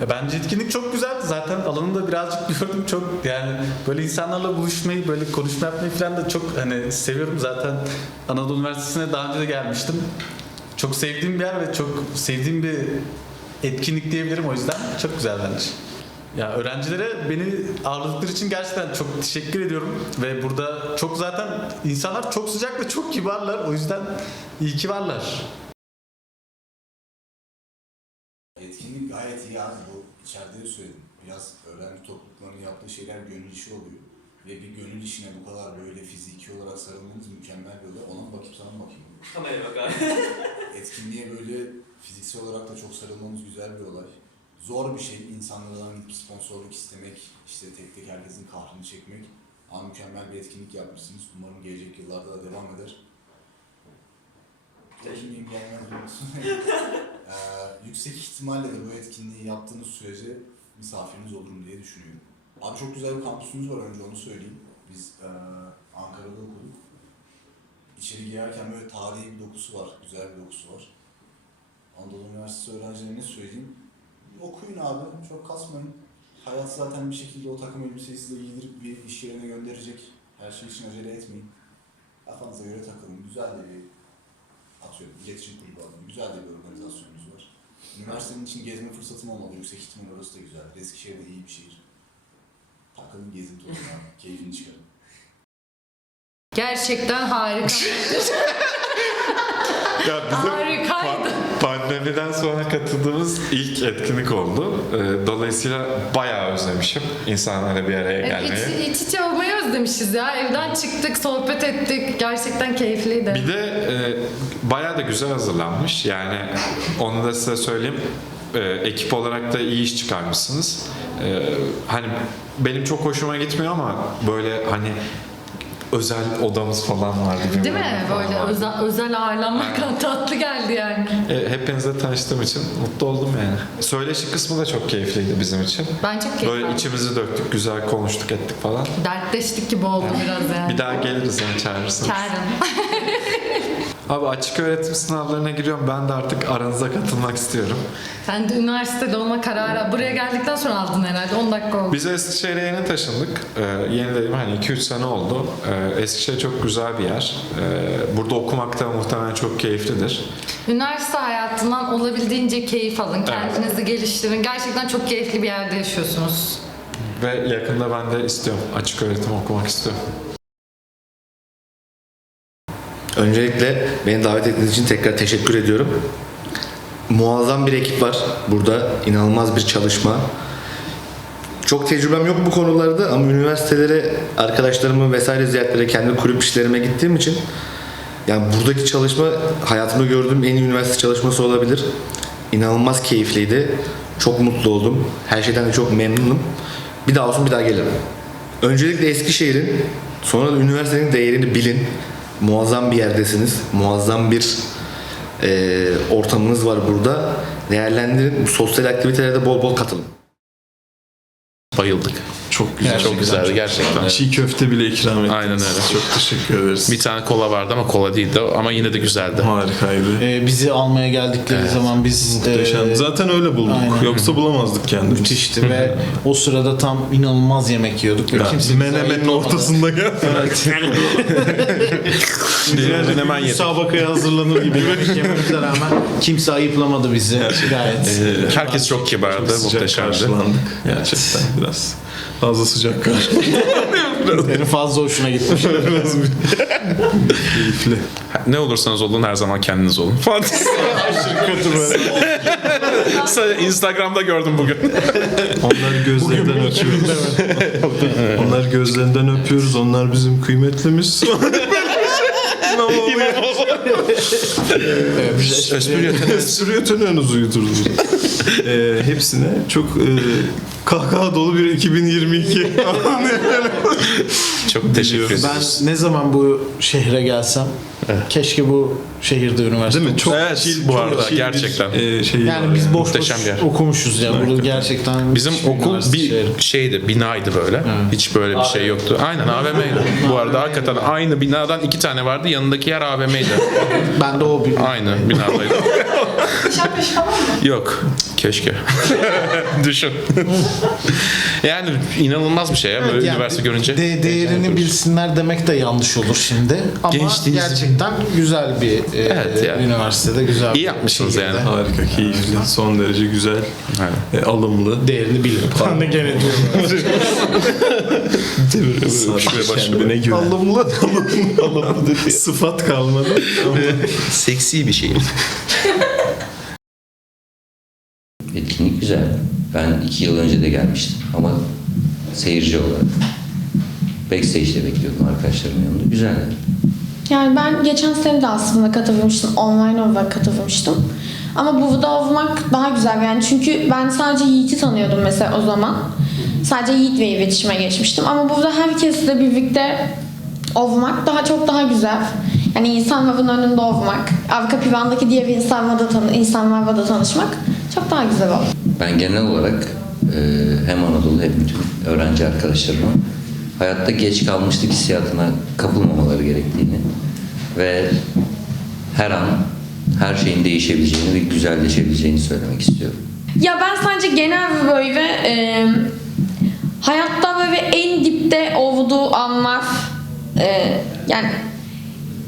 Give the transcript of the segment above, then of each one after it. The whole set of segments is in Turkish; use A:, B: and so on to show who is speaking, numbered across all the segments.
A: E, Bence etkinlik çok güzel. Zaten alanını da birazcık gördüm. Çok yani böyle insanlarla buluşmayı, böyle konuşma yapmayı falan da çok hani seviyorum. Zaten Anadolu Üniversitesi'ne daha önce de gelmiştim. Çok sevdiğim bir yer ve çok sevdiğim bir etkinlik diyebilirim o yüzden. Çok güzel bence. Ya öğrencilere beni ağırladıkları için gerçekten çok teşekkür ediyorum ve burada çok zaten insanlar çok sıcak ve çok kibarlar. O yüzden iyi ki varlar.
B: Etkinlik gayet iyi abi. İçeride de söyledim. Biraz öğrenci topluluklarının yaptığı şeyler gönül işi oluyor. Ve bir gönül işine bu kadar böyle fiziki olarak sarılmanız mükemmel bir olay. Ona bakayım sana bakayım?
C: Kameraya bak abi.
B: Etkinliğe böyle fiziksel olarak da çok sarılmamız güzel bir olay. Zor bir şey insanlardan gidip sponsorluk istemek, işte tek tek herkesin kahrını çekmek. Ama mükemmel bir etkinlik yapmışsınız. Umarım gelecek yıllarda da devam eder. Gelmeyeyim gelmez Ee, yüksek ihtimalle de bu etkinliği yaptığınız sürece misafiriniz olurum diye düşünüyorum. Abi çok güzel bir kampüsümüz var önce onu söyleyeyim. Biz ee, Ankara'da okuduk. İçeri girerken böyle tarihi bir dokusu var, güzel bir dokusu var. Anadolu Üniversitesi öğrencilerine söyleyeyim. Okuyun abi, çok kasmayın. Hayat zaten bir şekilde o takım elbiseyi size giydirip bir iş yerine gönderecek. Her şey için acele etmeyin. Kafanıza göre takılın. Güzel de bir atıyorum, iletişim kulübü alın. Güzel de bir organizasyonunuz var. Üniversitenin için gezme fırsatım olmadı. Yüksek ihtimal orası da güzel. Eskişehir de iyi bir şehir. Takılın gezin tozun abi. Keyfini çıkarın.
D: Gerçekten harika.
E: Ya bizim
D: Harikaydı.
E: pa- pandemiden sonra katıldığımız ilk etkinlik oldu. Ee, Dolayısıyla bayağı özlemişim insanlarla bir araya
D: Evet,
E: gelmeyi.
D: iç, iç içe olmayı özlemişiz ya. Evden çıktık, sohbet ettik. Gerçekten keyifliydi.
E: Bir de e, bayağı da güzel hazırlanmış. Yani onu da size söyleyeyim. E, ekip olarak da iyi iş çıkarmışsınız. E, hani benim çok hoşuma gitmiyor ama böyle hani özel odamız falan vardı.
D: Değil mi? Böyle
E: vardı.
D: özel, özel ağırlanmak tatlı geldi yani.
E: E, hepinizle tanıştığım için mutlu oldum yani. Söyleşi kısmı da çok keyifliydi bizim için.
D: Ben çok keyif
E: Böyle içimizi döktük, güzel konuştuk ettik falan.
D: Dertleştik gibi oldu biraz yani.
E: Bir daha geliriz yani çağırırsınız.
D: Çağırın.
E: Abi açık öğretim sınavlarına giriyorum. Ben de artık aranıza katılmak istiyorum.
D: Sen de üniversitede olma kararı buraya geldikten sonra aldın herhalde. 10 dakika oldu.
E: Biz Eskişehir'e yeni taşındık. Ee, yeni dedim hani 2-3 sene oldu. Ee, Eskişehir çok güzel bir yer. Ee, burada okumak da muhtemelen çok keyiflidir.
D: Üniversite hayatından olabildiğince keyif alın. Kendinizi geliştirin. Gerçekten çok keyifli bir yerde yaşıyorsunuz.
E: Ve yakında ben de istiyorum. Açık öğretim okumak istiyorum.
F: Öncelikle beni davet ettiğiniz için tekrar teşekkür ediyorum. Muazzam bir ekip var burada. inanılmaz bir çalışma. Çok tecrübem yok bu konularda ama üniversitelere, arkadaşlarımı vesaire ziyaretlere, kendi kulüp işlerime gittiğim için yani buradaki çalışma hayatımda gördüğüm en iyi üniversite çalışması olabilir. İnanılmaz keyifliydi. Çok mutlu oldum. Her şeyden de çok memnunum. Bir daha olsun bir daha gelirim. Öncelikle Eskişehir'in sonra da üniversitenin değerini bilin. Muazzam bir yerdesiniz. Muazzam bir eee, ortamınız var burada. Değerlendirin. Sosyal aktivitelerde bol bol katılın.
G: Bayıldık.
H: Çok güzel.
G: Çok güzeldi gerçekten.
H: Çiğ köfte bile ikram ettiniz.
G: Aynen öyle.
H: Çok teşekkür ederiz.
G: Bir tane kola vardı ama kola değildi ama yine de güzeldi.
H: Harikaydı.
C: Ee, bizi almaya geldikleri zaman biz
H: Muhteşem.
C: e,
H: Zaten öyle bulduk.
C: aynen.
H: Yoksa bulamazdık kendimizi.
C: müthişti ve o sırada tam inanılmaz yemek yiyorduk ve
H: Ya,
C: kimse
H: Menemenin ortasında geldi.
C: Evet.
G: Menemen yedik.
C: Müsabakaya hazırlanır gibi yemek yememize rağmen kimse ayıplamadı bizi. Gayet.
H: Ee,
G: Herkes çok kibardı,
H: Sıcak
G: muhteşemdi.
H: karşılandık. Gerçekten biraz fazla sıcak karşılandık.
C: Benim fazla hoşuna gitmiş.
H: biraz bir keyifli.
G: Ne olursanız olun her zaman kendiniz olun. Falan. Sadece Instagram'da gördüm bugün.
H: Onlar gözlerinden öpüyoruz. Onlar gözlerinden öpüyoruz. Onlar bizim kıymetlimiz.
G: Espri
H: Espri yeteneğiniz uydurdunuz. Ee, hepsine çok e, kahkaha dolu bir 2022
G: Çok teşekkür ederiz.
C: Ben ne zaman bu şehre gelsem keşke bu şehirde üniversite
H: Değil mi? Çok
G: Evet,
H: chill,
G: bu arada
H: bir,
G: gerçekten.
H: e, şey
C: Yani biz boş boş
G: Muhteşem bir yer.
C: okumuşuz ya. Burada gerçekten
G: Bizim okul bir
C: şehri.
G: şeydi, binaydı böyle. Hiç böyle bir şey yoktu. Aynen AVM'ydi. Bu arada hakikaten aynı binadan iki tane vardı. Yanındaki yer AVM'ydi.
C: Ben de o bir
G: Aynı binadaydı.
D: Nişantaşı falan mı?
G: Yok. Keşke. Düşün. yani inanılmaz bir şey ya böyle
C: yani
G: üniversite görünce.
C: de- değerini bilsinler demek de yanlış olur şimdi. Ama
G: Genç değiliz.
C: gerçekten güzel bir e,
G: Evet ya.
C: üniversitede güzel
G: İyi
C: bir
G: yapmışsınız yani.
H: Harika, keyifli, son derece güzel,
G: Evet.
H: e, alımlı.
C: Değerini bilin. Ben de gene diyorum. Alımlı.
H: Alımlı dedi. Sıfat kalmadı.
G: Seksi bir şey.
I: Güzel. Ben iki yıl önce de gelmiştim ama seyirci olarak. Backstage'de bekliyordum arkadaşlarımın yanında. Güzeldi.
J: Yani ben geçen sene de aslında katılmıştım. Online olarak katılmıştım. Ama burada olmak daha güzel yani çünkü ben sadece Yiğit'i tanıyordum mesela o zaman. Sadece Yiğit ve iletişime geçmiştim. Ama burada herkesle birlikte olmak daha çok daha güzel. Yani insanların önünde olmak, arka plandaki diğer insanlarla, tanı insanlarla da tanışmak çok daha güzel oldu.
I: Ben genel olarak e, hem Anadolu hem bütün öğrenci arkadaşlarıma hayatta geç kalmışlık hissiyatına kapılmamaları gerektiğini ve her an her şeyin değişebileceğini ve güzelleşebileceğini söylemek istiyorum.
J: Ya ben sadece genel bir böyle e, hayatta böyle en dipte olduğu anlar e, yani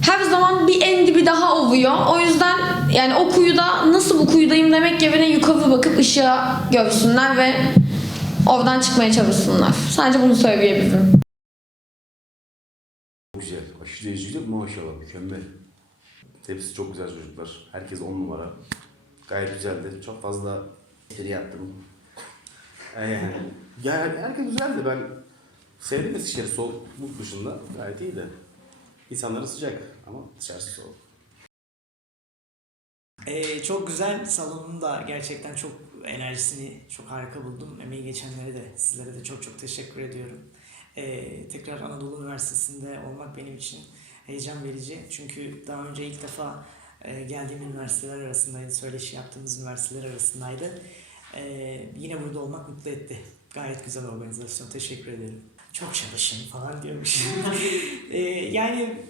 J: her zaman bir en dibi daha oluyor. O yüzden yani o kuyuda nasıl bu kuyudayım demek yerine yukarı bakıp ışığa görsünler ve oradan çıkmaya çalışsınlar. Sadece bunu söyleyebilirim.
K: Güzel. Aşırı izcilik maşallah mükemmel. Hepsi çok güzel çocuklar. Herkes on numara. Gayet güzeldi. Çok fazla içeri yattım. Yani, ya herkes güzeldi. Ben sevdim Eskişehir soğuk dışında. Gayet iyiydi. İnsanları sıcak ama dışarısı soğuk.
L: Ee, çok güzel. Salonun da gerçekten çok enerjisini çok harika buldum. Emeği geçenlere de sizlere de çok çok teşekkür ediyorum. Ee, tekrar Anadolu Üniversitesi'nde olmak benim için heyecan verici. Çünkü daha önce ilk defa e, geldiğim üniversiteler arasındaydı. Söyleşi yaptığımız üniversiteler arasındaydı. Ee, yine burada olmak mutlu etti. Gayet güzel organizasyon. Teşekkür ederim. Çok çalışın falan diyormuş. Ee, yani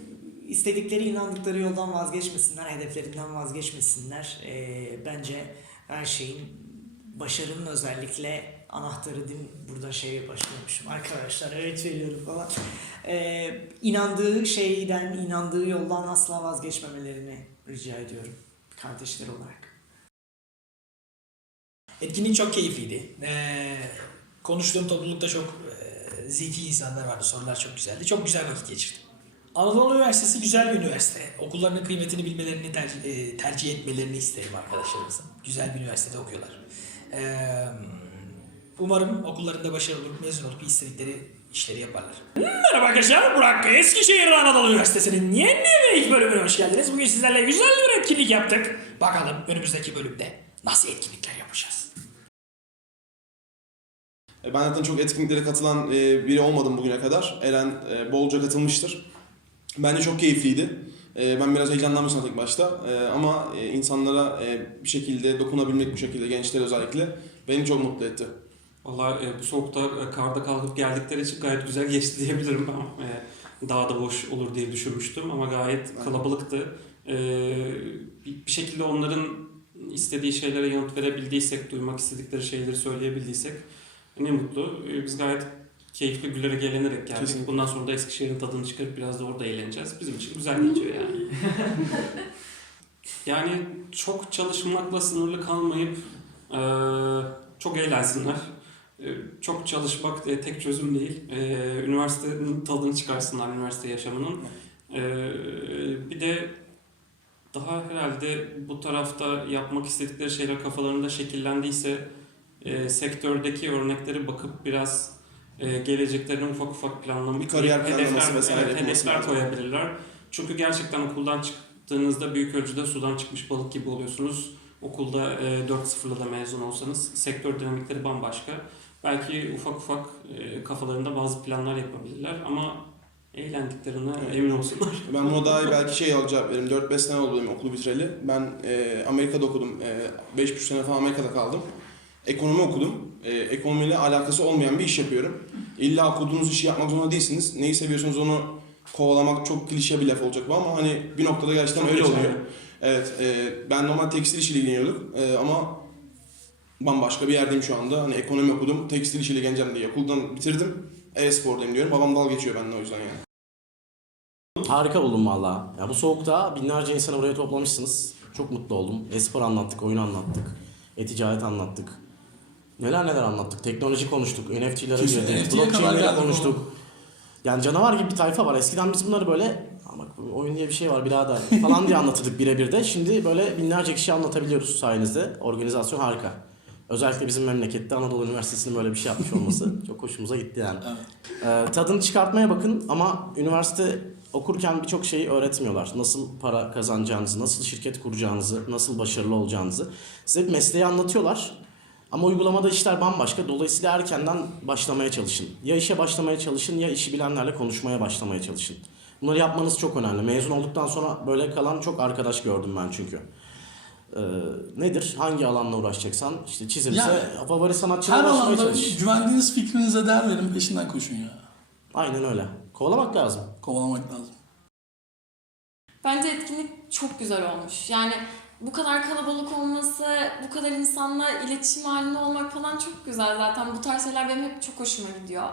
L: istedikleri, inandıkları yoldan vazgeçmesinler, hedeflerinden vazgeçmesinler. Ee, bence her şeyin, başarının özellikle anahtarı değil mi? Burada şeye başlamışım. Arkadaşlar evet veriyorum falan. Ee, inandığı şeyden, inandığı yoldan asla vazgeçmemelerini rica ediyorum. Kardeşler olarak.
M: Etkinlik çok keyifliydi. Ee, konuştuğum toplulukta çok e, zeki insanlar vardı. Sorular çok güzeldi. Çok güzel vakit geçirdim. Anadolu Üniversitesi güzel bir üniversite. Okullarının kıymetini bilmelerini tercih, e, tercih etmelerini isterim arkadaşlarımızın. Güzel bir üniversitede okuyorlar. Ee, umarım okullarında başarılı olup mezun olup istedikleri işleri yaparlar. Merhaba arkadaşlar. Burak Eskişehir Anadolu Üniversitesi'nin yeni ve ilk bölümüne hoş geldiniz. Bugün sizlerle güzel bir etkinlik yaptık. Bakalım önümüzdeki bölümde nasıl etkinlikler yapacağız.
H: E, Ben zaten çok etkinliklere katılan e, biri olmadım bugüne kadar. Eren e, bolca katılmıştır. Bence çok keyifliydi. E, Ben biraz heyecanlanmıştım ilk başta. E, Ama e, insanlara e, bir şekilde dokunabilmek bu şekilde gençler özellikle beni çok mutlu etti.
N: Valla e, bu soğukta karda kalkıp geldikleri için gayet güzel geçti diyebilirim ben. Daha da boş olur diye düşünmüştüm ama gayet kalabalıktı. Bir şekilde onların istediği şeylere yanıt verebildiysek, duymak istedikleri şeyleri söyleyebildiysek ne mutlu. Biz gayet keyifli gülerek eğlenerek geldik.
H: Kesinlikle.
N: Bundan sonra da Eskişehir'in tadını çıkarıp biraz da orada eğleneceğiz. Bizim için güzel geçiyor yani. yani çok çalışmakla sınırlı kalmayıp e, çok eğlensinler. E, Çok çalışmak e, tek çözüm değil. E, Üniversitenin tadını çıkarsınlar, üniversite yaşamının. E, Bir de daha herhalde bu tarafta yapmak istedikleri şeyler kafalarında şekillendiyse e, sektördeki örnekleri bakıp biraz e, geleceklerini ufak ufak planlamak,
H: Bir kariyer
N: hedefler-
H: planlaması vesaire
N: evet, hedefler
H: lazım.
N: koyabilirler. Çünkü gerçekten okuldan çıktığınızda büyük ölçüde sudan çıkmış balık gibi oluyorsunuz. Okulda e, 4-0'la da mezun olsanız sektör dinamikleri bambaşka. Belki ufak ufak e, kafalarında bazı planlar yapabilirler ama eğlendiklerine emin olsunlar.
H: Ben iyi belki şey cevap veririm. 4-5 sene oldu benim okulu bitireli. Ben e, Amerika'da okudum. E, 5,5 sene falan Amerika'da kaldım. Ekonomi okudum. E, ekonomiyle alakası olmayan bir iş yapıyorum. İlla okuduğunuz işi yapmak zorunda değilsiniz. Neyi seviyorsunuz onu kovalamak çok klişe bir laf olacak bu ama hani bir noktada gerçekten
N: Çok
H: öyle
N: geçerli.
H: oluyor. Evet, e, ben normal tekstil işiyle ilgileniyordum E, ama bambaşka bir yerdeyim şu anda. Hani ekonomi okudum, tekstil işiyle ilgileneceğim diye okuldan bitirdim. E-spordayım diyorum. Babam dal geçiyor benden o yüzden yani.
K: Harika buldum valla. Ya bu soğukta binlerce insanı buraya toplamışsınız. Çok mutlu oldum. Espor anlattık, oyun anlattık. E-ticaret anlattık. Neler neler anlattık. Teknoloji konuştuk, NFT'lere girdik,
O: NFT'ye geldik
K: konuştuk. Yani canavar gibi bir tayfa var. Eskiden biz bunları böyle "Aa bak oyun diye bir şey var birader falan diye anlatırdık birebir de. Şimdi böyle binlerce kişi anlatabiliyoruz sayenizde. Organizasyon harika. Özellikle bizim memlekette Anadolu Üniversitesi'nin böyle bir şey yapmış olması çok hoşumuza gitti yani. Ee, tadını çıkartmaya bakın ama üniversite okurken birçok şeyi öğretmiyorlar. Nasıl para kazanacağınızı, nasıl şirket kuracağınızı, nasıl başarılı olacağınızı. Size mesleği anlatıyorlar. Ama uygulamada işler bambaşka. Dolayısıyla erkenden başlamaya çalışın. Ya işe başlamaya çalışın ya işi bilenlerle konuşmaya başlamaya çalışın. Bunları yapmanız çok önemli. Mezun olduktan sonra böyle kalan çok arkadaş gördüm ben çünkü. Ee, nedir? Hangi alanla uğraşacaksan işte çizimse
O: Yani
K: favori sanatçıyla
O: Her
K: uğraşmaya
O: alanda
K: çalış.
O: güvendiğiniz fikrinize değer verin, peşinden koşun ya.
K: Aynen öyle. Kovalamak lazım.
O: Kovalamak lazım.
P: Bence etkinlik çok güzel olmuş. Yani bu kadar kalabalık olması, bu kadar insanla iletişim halinde olmak falan çok güzel zaten. Bu tarz şeyler benim hep çok hoşuma gidiyor.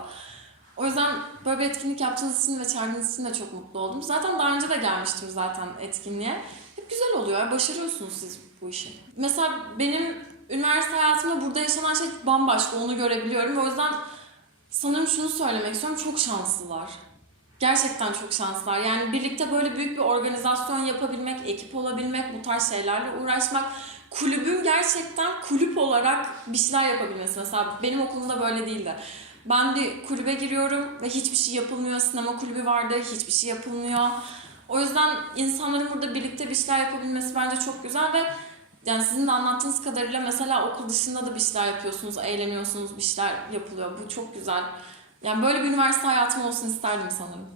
P: O yüzden böyle bir etkinlik yaptığınız için ve çağırdığınız için de çok mutlu oldum. Zaten daha önce de gelmiştim zaten etkinliğe. Hep güzel oluyor. Başarıyorsunuz siz bu işi. Mesela benim üniversite hayatımda burada yaşanan şey bambaşka. Onu görebiliyorum. O yüzden sanırım şunu söylemek istiyorum. Çok şanslılar. Gerçekten çok şanslılar. Yani birlikte böyle büyük bir organizasyon yapabilmek, ekip olabilmek, bu tarz şeylerle uğraşmak. Kulübün gerçekten kulüp olarak bir şeyler yapabilmesi. Mesela benim okulumda böyle değildi. Ben bir kulübe giriyorum ve hiçbir şey yapılmıyor. Sinema kulübü vardı, hiçbir şey yapılmıyor. O yüzden insanların burada birlikte bir şeyler yapabilmesi bence çok güzel ve yani sizin de anlattığınız kadarıyla mesela okul dışında da bir şeyler yapıyorsunuz, eğleniyorsunuz, bir şeyler yapılıyor. Bu çok güzel. Yani böyle bir üniversite hayatım olsun isterdim sanırım.